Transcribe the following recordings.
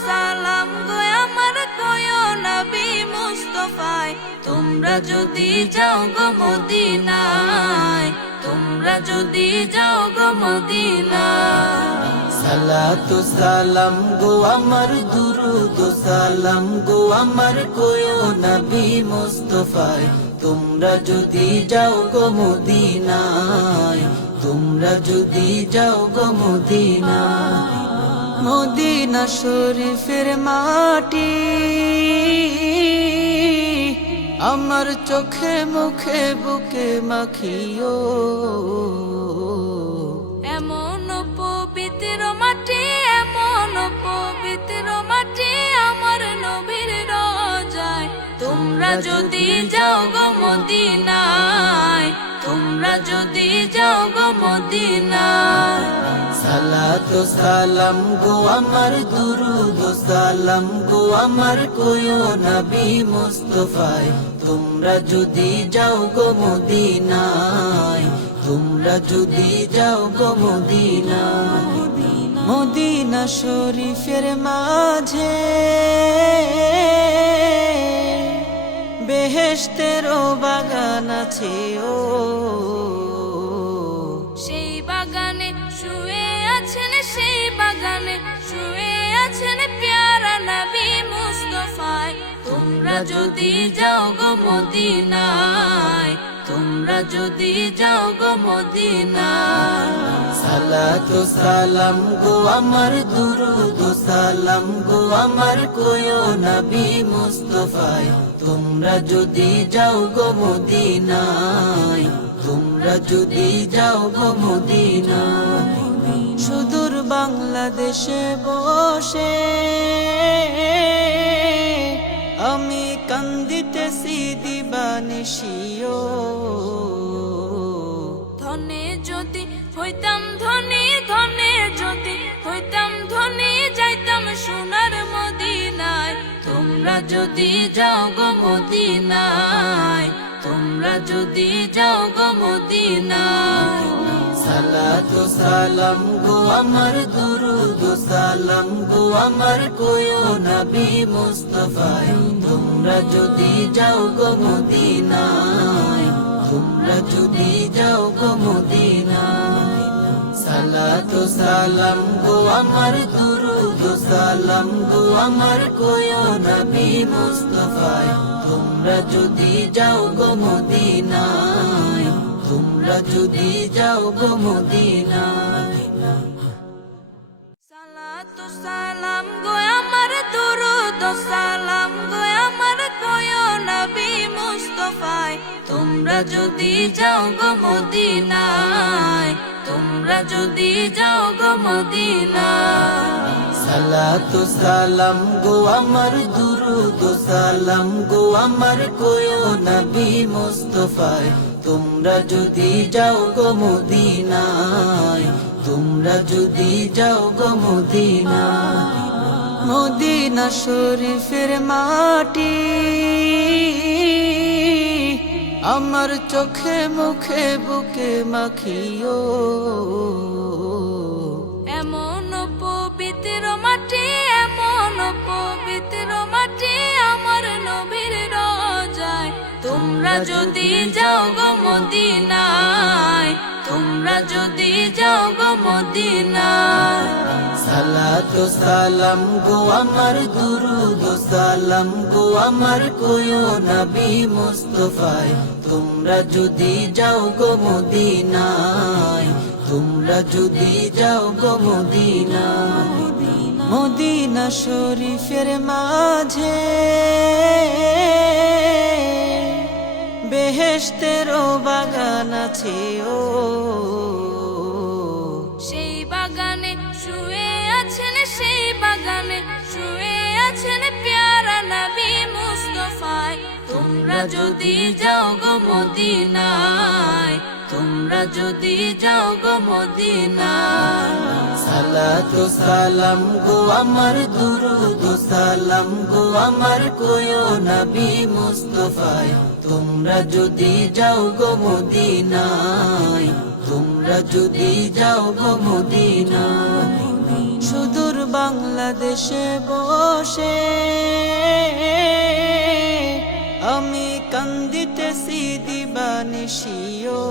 সালাম গো আমার কয়ো নবী মুস্তাফায় তোমরা যদি যাও গো মদিনায় তোমরা যদি যাও গো মদিনায় সালাতু সালাম গো আমার দুরুদ সালাম গো আমার কয়ো নবী মুস্তাফায় তোমরা যদি যাও গো মদিনায় তোমরা যদি যাও গো মদিনায় মদিনা শরীফের মাটি আমার চোখে মুখে বুকে মাখিও এমন পবিত্র মাটি এমন পবিত্র মাটি আমার নবীর রোজায় তোমরা যদি যাও গো মদিনায় তোমরা যদি যাও গো মদিনায় সালাতু সালাম গো আমার দুরুদ সালাম গো আমার কয়ো নবী মুস্তাফায় তোমরা যদি যাও গো মদিনায় তোমরা যদি যাও গো মদিনায় মদিনা শরীফের মাঝে বেহেশতেরও বাগান আছে ও সেই বাগানে শুয়ে আছেন সেই বাগানে শুয়ে আছেন প্যারা নবী মুস্তাফায় তোমরা যদি যাও গো মদিনায় তোমরা যদি যাও গো মদিনায় সালাতু সালাম গো আমার দুরুদ সালাম গো আমার কয়ো নবী মুস্তাফায় তোমরা যদি যাও গো মদিনায় তোমরা যদি যাও গো মদিনায় সুদূর বাংলাদেশে বসে আমি কান্দিতেছি দিবানিশিও ধনে যদি হইতাম ধনী ধনে যদি হইতাম ধনী যাইতাম সোনার মদিনায় তোমরা যদি যাও গো মদিনায় তোমরা যদি যাও গো মদিনায় সালাতু সালাম গো আমার দুরুদ সালাম গো আমার কয়ো নবী মুস্তাফায় তোমরা যদি যাও গো মদিনায় তোমরা যদি যাও গো মদিনায় সালাতু সালাম গো আমার দুরুদ সালাম গো আমার কয়ো নবী মুস্তাফায় তোমরা যদি যাও গো মদিনায় তোমরা যদি যাও গো মদিনায় সালাতু সালাম গো আমার দুরুদ সালাম গো আমার কয়ো নবী মুস্তাফায় তোমরা যদি যাও গো মদিনায় তোমরা যদি যাও গো মদিনায় সালাতু সালাম গো আমার দুরুদ সালাম গো আমার কয়ো নবী মুস্তাফায় তোমরা যদি যাও গো মদিনায় তোমরা যদি যাও গো মদিনায় মদিনা শরীফের মাটি আমার চোখে মুখে বুকে মাখিও এমন পবিত্র মাটি এমন পবিত্র মাটি আমার নবীর রোজায় তোমরা যদি যাও গো মদিনায় তোমরা যদি যাও গো মদিনায় সালাতু সালাম গো আমার দুরুদ সালাম গো আমার কয়ো নবী মুস্তাফায় তোমরা যদি যাও গো মদিনায় তোমরা যদি যাও গো মদিনায় মদিনা শরীফের মাঝে বেহেশতেরও বাগান আছে ও সেই বাগানে শুয়ে আছেন সেই বাগানে শুয়ে আছেন প্যারা নবী মুস্তাফায় তোমরা যদি যাও গো মদিনায় তোমরা যদি যাও গো মদিনায় সালাতু সালাম গো আমার দুরুদ সালাম গো আমার কয়ো নবী মুস্তাফায় তোমরা যদি যাও গো মদিনায় তোমরা যদি যাও গো মদিনায় সুদূর বাংলাদেশে বসে আমি কান্দিতেছি দিবানিশিও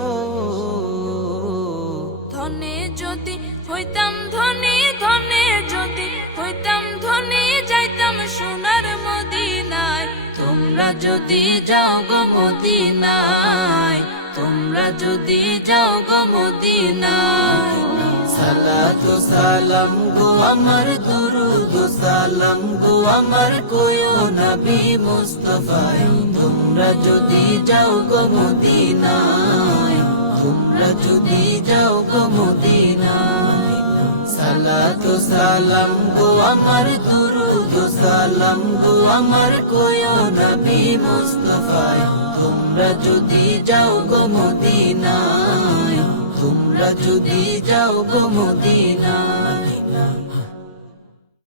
ধনে যদি হইতাম ধনী, ধনে যদি হইতাম ধনী, যাইতাম সোনার মদিনায়। তোমরা যদি যাও গো মদিনায়, তোমরা যদি যাও গো মদিনায়। সালাতু সালাম গো আমার দুরুদ সালাম গো আমার কোয়ো নবী মুস্তাফায়। তোমরা যদি যাও গো মদিনায়, তোমরা যদি যাও গো মদিনায়। সালাতু সালাম গো আমার দুরুদ সালাম গো আমার কোয়ো নবী মুস্তাফায়। তোমরা যদি যাও গো মদিনায়, তোমরা যদি যাও গো মদিনায়।